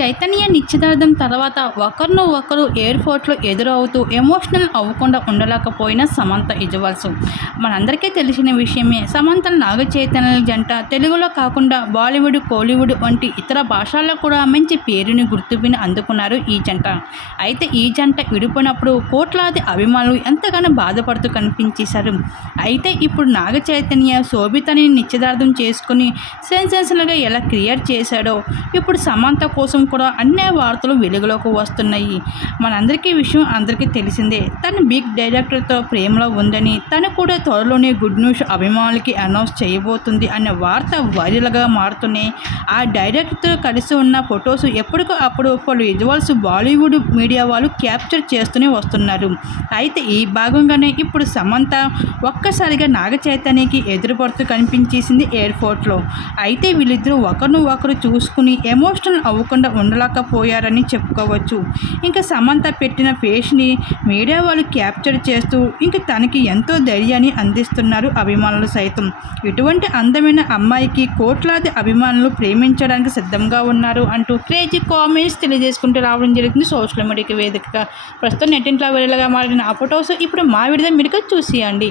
చైతన్య నిశ్చితార్థం తర్వాత ఒకరిని ఒకరు ఎయిర్పోర్ట్లో ఎదురవుతూ ఎమోషనల్ అవ్వకుండా ఉండలేకపోయిన సమంత ఇజవల్స్. మనందరికీ తెలిసిన విషయమే. సమంత నాగ చైతన్య జంట తెలుగులో కాకుండా బాలీవుడ్, కోలీవుడ్ వంటి ఇతర భాషల్లో కూడా మంచి పేరుని గుర్తింపుని అందుకున్నారు ఈ జంట. అయితే ఈ జంట విడిపోయినప్పుడు కోట్లాది అభిమానులు ఎంతగానో బాధపడుతూ కనిపించేశారు. అయితే ఇప్పుడు నాగ చైతన్య శోభితని నిశ్చితార్థం చేసుకుని సెన్సేషనల్గా ఎలా క్రియేట్ చేశాడో ఇప్పుడు సమంత కోసం కూడా అన్ని వార్తలు వెలుగులోకి వస్తున్నాయి. మనందరికీ విషయం అందరికీ తెలిసిందే. తను బిగ్ డైరెక్టర్తో ప్రేమలో ఉందని, తను కూడా త్వరలోనే గుడ్ న్యూస్ అభిమానులకి అనౌన్స్ చేయబోతుంది అనే వార్త వైరల్గా మారుతున్నాయి. ఆ డైరెక్టర్తో కలిసి ఉన్న ఫొటోస్ ఎప్పటికో అప్పుడు పలు విజువల్స్ బాలీవుడ్ మీడియా వాళ్ళు క్యాప్చర్ చేస్తూనే వస్తున్నారు. అయితే ఈ భాగంగానే ఇప్పుడు సమంత ఒక్కసారిగా నాగ చైతన్యకి ఎదురుపడుతూ కనిపించేసింది ఎయిర్పోర్ట్లో. అయితే వీళ్ళిద్దరూ ఒకరిని ఒకరు చూసుకుని ఎమోషనల్ అవ్వకుండా ఉండలేకపోయారని చెప్పుకోవచ్చు. ఇంకా సమంత పెట్టిన ఫేస్ని మీడియా వాళ్ళు క్యాప్చర్ చేస్తూ ఇంకా తనకి ఎంతో ధైర్యాన్ని అందిస్తున్నారు అభిమానులు సైతం. ఇటువంటి అందమైన అమ్మాయికి కోట్లాది అభిమానులు ప్రేమించడానికి సిద్ధంగా ఉన్నారు అంటూ క్రేజీ కామెంట్స్ తెలియజేసుకుంటూ రావడం జరుగుతుంది సోషల్ మీడియాకి వేదికగా. ప్రస్తుతం నెట్టింట్లో వైరల్గా మారిన ఆ ఫొటోస్ ఇప్పుడు మా విడుదల మీరు చూసేయండి.